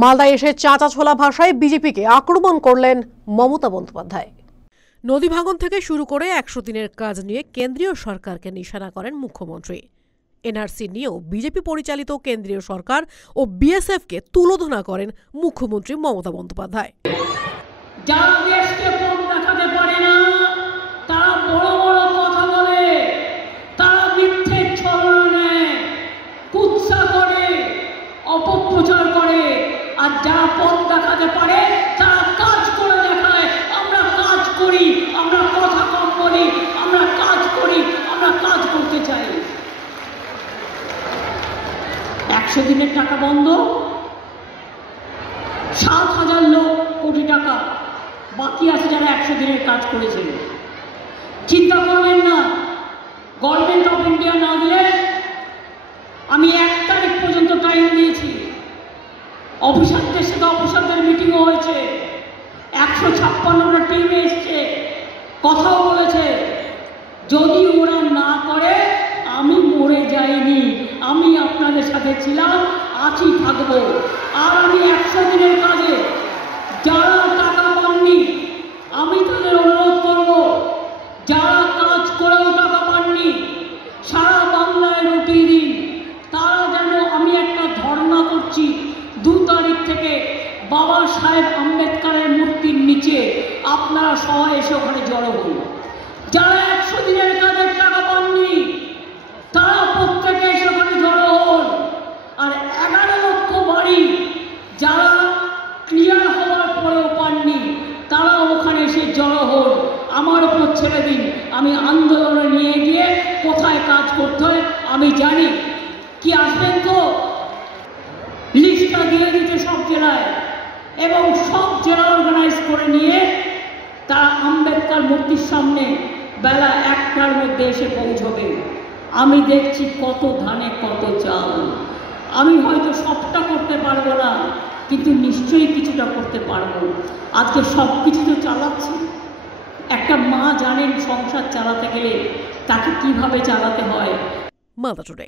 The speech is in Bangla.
মালদায় এসে চাঁচা ছোলা ভাষায় বিজেপিকে আক্রমণ করলেন মমতা বন্দ্যোপাধ্যায়। নদী ভাঙন থেকে শুরু করে ১০০ দিনের কাজ নিয়ে কেন্দ্রীয় সরকারকে নিশানা করেন মুখ্যমন্ত্রী। এনআরসি নিয়েও বিজেপি পরিচালিত কেন্দ্রীয় সরকার ও বিএসএফকে তুলোধনা করেন মুখ্যমন্ত্রী মমতা বন্দ্যোপাধ্যায়। যারা দেশকে পথ দেখাতে পারে না, তারা বড় বড় কথা বলে, তারা মিথ্যে ছলনা নেয়, কুৎসা করে, অপপ্রচার করে। আর যারা পথ দেখাতে পারে তারা কাজ করে দেখায়। আমরা কাজ করি, আমরা কথা কম বলি, আমরা কাজ করি, আমরা কাজ করতে চাই। ১০০ দিনের টাকা বন্ধ, ৭,০০০ কোটি টাকা বাকি আছে যারা ১০০ দিনের কাজ করেছে। চিন্তা করবেন না, গভর্নমেন্ট অফ ইন্ডিয়া না দিলে আমি ১ তারিখ পর্যন্ত টাইম দিয়েছি। অফিসারদের সাথে অফিসারদের মিটিংও হয়েছে, ১৫৬টা টিমে এসছে, কথাও বলেছে। যদি ওরা না করে, আমি মরে যাইনি, আমি আপনাদের সাথে ছিলাম, আছি, থাকবো। আর আমি ১০০ দিনের কাজে যারা টাকা পাননি, আমি তাদের অনুরোধ করব, যারা কাজ করেও টাকা পাননি, সারা বাংলায় রুটিয়ে দিন। তারা যেন, আমি একটা ধর্ণা করছি ২ তারিখ থেকে বাবা সাহেব আম্বেদকরের মূর্তির নিচে, আপনারা সবাই এসে ওখানে জড়ো হন। যারা ১০০ দিনের কাজের টাকা পাননি তারা প্রত্যেকে এসে ওখানে জড়ো হন। আর ১১ লক্ষ বাড়ি যারা ক্লিয়ার হওয়ার পরেও পাননি, তারা ওখানে এসে জড়ো হন। আমার উপর ছেড়ে দিন, আমি আন্দোলনে নিয়ে গিয়ে কোথায় কাজ করতে হয় আমি জানি। কি আসবেন তো? লিস্টটা দিয়ে দিতে সব জেলায়, এবং সব জেলা অর্গানাইজ করে নিয়ে তারা আম্বেদকর মূর্তির সামনে বেলা ১টার মধ্যে এসে পৌঁছবে। আমি দেখছি কত ধানে কত চাল। আমি হয়তো সবটা করতে পারবো না, কিন্তু নিশ্চয়ই কিছুটা করতে পারবো। আজকে সব কিছু তো চালাচ্ছি। একটা মা জানেন সংসার চালাতে গেলে তাকে কিভাবে চালাতে হয়। মালদা টুডে।